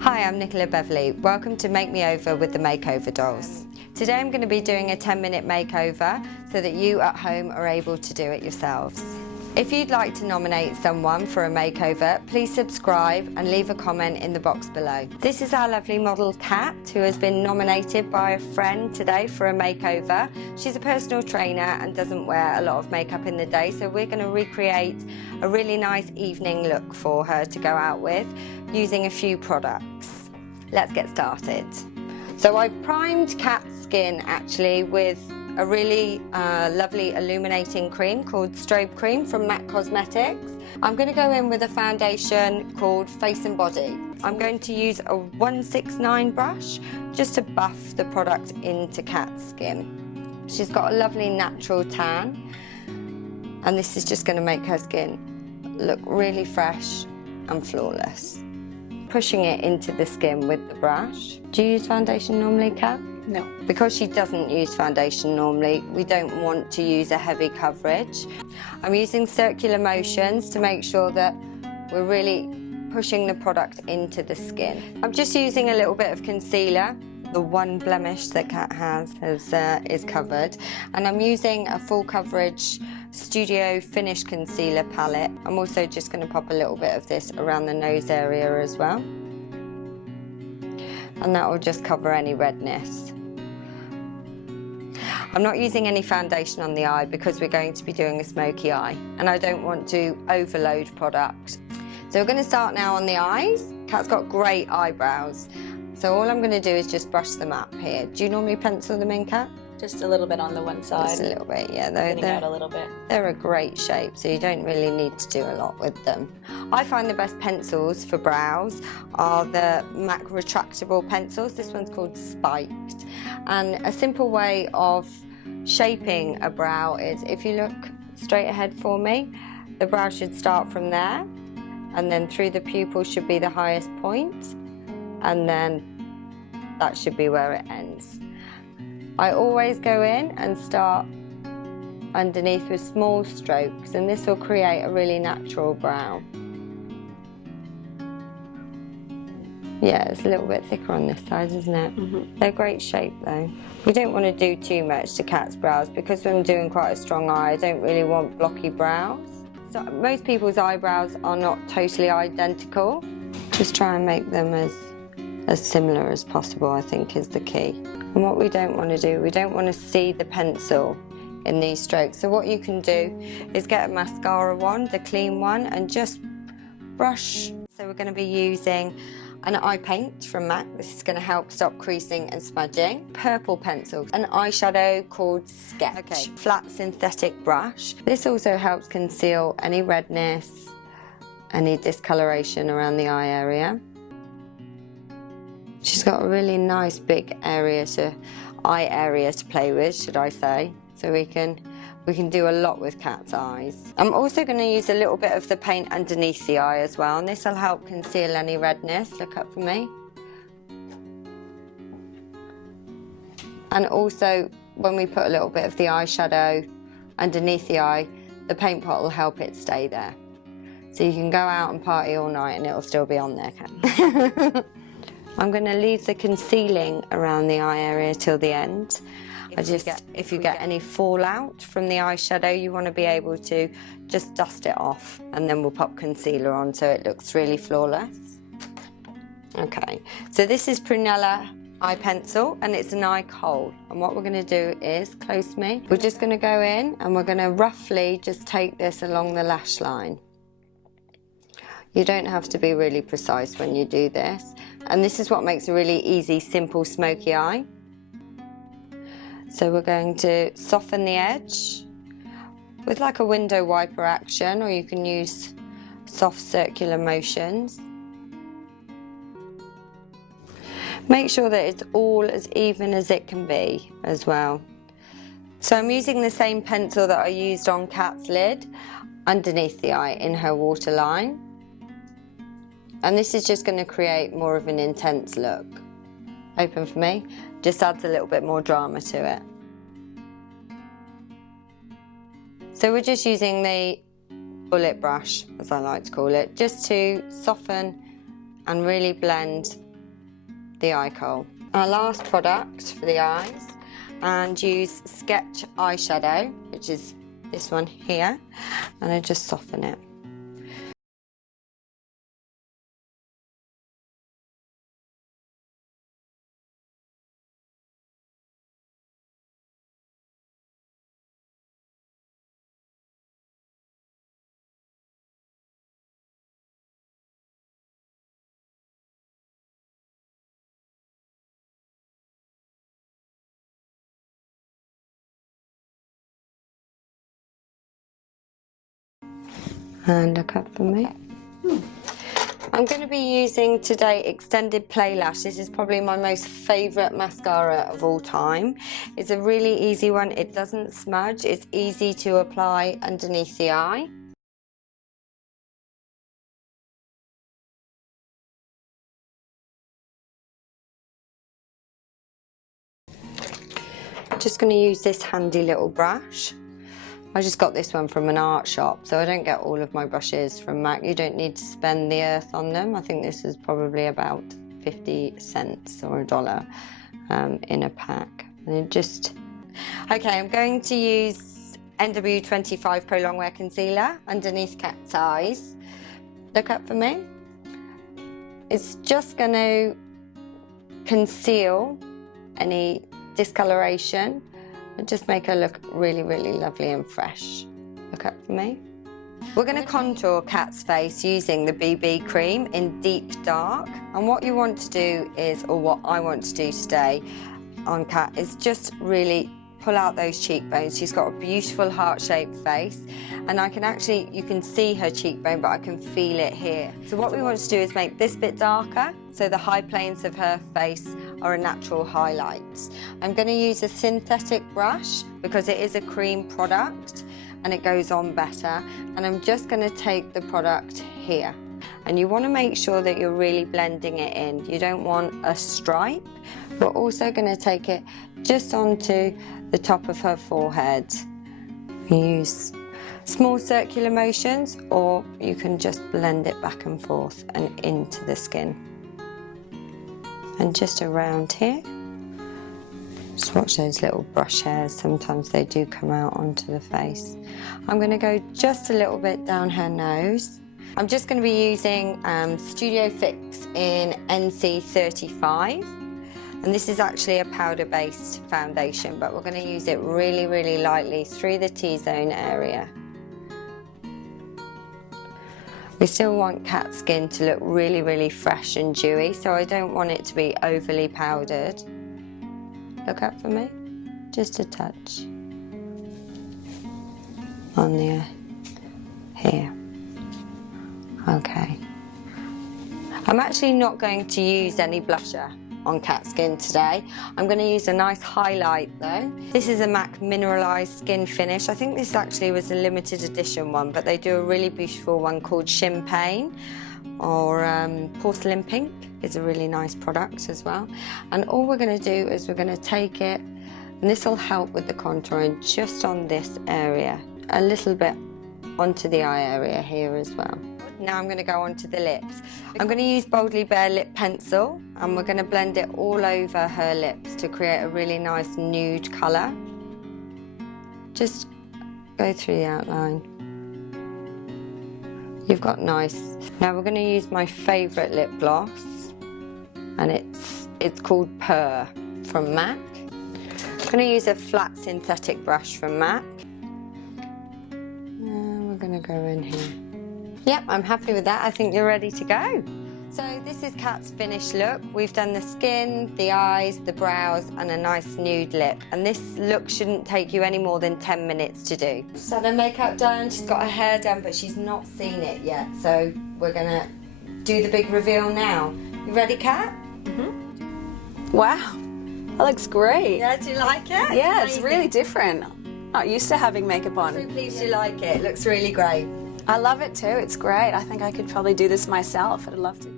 Hi, I'm Nicola Beverley. Welcome to Make Me Over with the Makeover dolls. Today I'm going to be doing a 10-minute makeover so that you at home are able to do it yourselves. If you'd like to nominate someone for a makeover, please subscribe and leave a comment in the box below. This is our lovely model Kat, who has been nominated by a friend today for a makeover. She's a personal trainer and doesn't wear a lot of makeup in the day, so we're going to recreate a really nice evening look for her to go out with using a few products. Let's get started. So I've primed Kat's skin actually with a really lovely illuminating cream called Strobe Cream from MAC Cosmetics. I'm going to go in with a foundation called Face and Body. I'm going to use a 169 brush just to buff the product into Kat's skin. She's got a lovely natural tan, and this is just going to make her skin look really fresh and flawless. Pushing it into the skin with the brush. Do you use foundation normally, Kat? No. Because she doesn't use foundation normally, we don't want to use a heavy coverage. I'm using circular motions to make sure that we're really pushing the product into the skin. I'm just using a little bit of concealer. The one blemish that Kat has is covered. And I'm using a full coverage Studio Finish Concealer palette. I'm also just going to pop a little bit of this around the nose area as well. And that will just cover any redness. I'm not using any foundation on the eye because we're going to be doing a smoky eye, and I don't want to overload product. So we're going to start now on the eyes. Kat's got great eyebrows, so all I'm going to do is just brush them up here. Do you normally pencil them in, Kat? Just a little bit on the one side. Just a little bit, yeah. Out a little bit. They're a great shape, so you don't really need to do a lot with them. I find the best pencils for brows are the MAC retractable pencils. This one's called Spiked. And a simple way of shaping a brow is, if you look straight ahead for me, the brow should start from there, and then through the pupil should be the highest point, and then that should be where it ends. I always go in and start underneath with small strokes, and this will create a really natural brow. Yeah, it's a little bit thicker on this side, isn't it? Mm-hmm. They're great shape though. We don't want to do too much to Kat's brows because I'm doing quite a strong eye. I don't really want blocky brows. So most people's eyebrows are not totally identical. Just try and make them as similar as possible, I think, is the key. And what we don't want to do, we don't want to see the pencil in these strokes. So what you can do is get a mascara wand, the clean one, and just brush. So we're going to be using an eye paint from MAC. This is going to help stop creasing and smudging. Purple pencil, an eyeshadow called Sketch. Okay. Flat synthetic brush. This also helps conceal any redness, any discoloration around the eye area. She's got a really nice big eye area to play with, should I say. So we can do a lot with Kat's eyes. I'm also going to use a little bit of the paint underneath the eye as well, and this will help conceal any redness. Look up for me. And also, when we put a little bit of the eyeshadow underneath the eye, the paint pot will help it stay there. So you can go out and party all night and it'll still be on there, Kat. I'm going to leave the concealing around the eye area till the end. If you get any fallout from the eyeshadow, you want to be able to just dust it off, and then we'll pop concealer on so it looks really flawless. Okay, so this is Prunella eye pencil, and it's an eye kohl. And what we're going to do is, close me, we're just going to go in and we're going to roughly just take this along the lash line. You don't have to be really precise when you do this. And this is what makes a really easy, simple, smoky eye. So we're going to soften the edge with like a window wiper action, or you can use soft circular motions. Make sure that it's all as even as it can be as well. So I'm using the same pencil that I used on Kat's lid underneath the eye in her waterline. And this is just going to create more of an intense look. Open for me. Just adds a little bit more drama to it. So we're just using the bullet brush, as I like to call it, just to soften and really blend the eye kohl. Our last product for the eyes, and use Sketch eyeshadow, which is this one here, and I just soften it. And look up for me. I'm going to be using today Extended Play Lash. This is probably my most favourite mascara of all time. It's a really easy one. It doesn't smudge. It's easy to apply underneath the eye. I'm just going to use this handy little brush. I just got this one from an art shop, so I don't get all of my brushes from MAC. You don't need to spend the earth on them. I think this is probably about 50 cents or $1 in a pack. And it just... Okay, I'm going to use NW25 Pro Longwear Concealer underneath Cat's eyes. Look up for me. It's just going to conceal any discoloration and just make her look really, really lovely and fresh. Look up for me. We're going to contour Cat's face using the BB cream in deep dark. And what you want to do is, or what I want to do today on Cat, is just really pull out those cheekbones. She's got a beautiful heart-shaped face, and I can actually, you can see her cheekbone, but I can feel it here. So what we want to do is make this bit darker, so the high planes of her face are a natural highlight. I'm going to use a synthetic brush because it is a cream product and it goes on better, and I'm just going to take the product here. And you want to make sure that you're really blending it in. You don't want a stripe. We're also going to take it just onto the top of her forehead. Use small circular motions, or you can just blend it back and forth and into the skin. And just around here. Just watch those little brush hairs. Sometimes they do come out onto the face. I'm going to go just a little bit down her nose. I'm just going to be using Studio Fix in NC35, and this is actually a powder-based foundation, but we're going to use it really, really lightly through the T-zone area. We still want Cat's skin to look really, really fresh and dewy, so I don't want it to be overly powdered. Look up for me, just a touch on there, here. Okay. I'm actually not going to use any blusher on Cat's skin today. I'm going to use a nice highlight though. This is a MAC Mineralized Skin Finish. I think this actually was a limited edition one, but they do a really beautiful one called Champagne, or Porcelain Pink is a really nice product as well. And all we're going to do is we're going to take it, and this will help with the contouring just on this area, a little bit onto the eye area here as well. Now I'm going to go on to the lips. I'm going to use Boldly Bare Lip Pencil, and we're going to blend it all over her lips to create a really nice nude colour. Just go through the outline. You've got nice. Now we're going to use my favourite lip gloss, and it's called Purr from MAC. I'm going to use a flat synthetic brush from MAC. And we're going to go in here. Yep, I'm happy with that. I think you're ready to go. So this is Cat's finished look. We've done the skin, the eyes, the brows, and a nice nude lip. And this look shouldn't take you any more than 10 minutes to do. She's had her makeup done, she's got her hair done, but she's not seen it yet. So we're gonna do the big reveal now. You ready, Cat? Mm-hmm. Wow, that looks great. Yeah, do you like it? Yeah, it's really different. Not used to having makeup on. I'm so pleased you like it. It looks really great. I love it too, it's great. I think I could probably do this myself. I'd love to.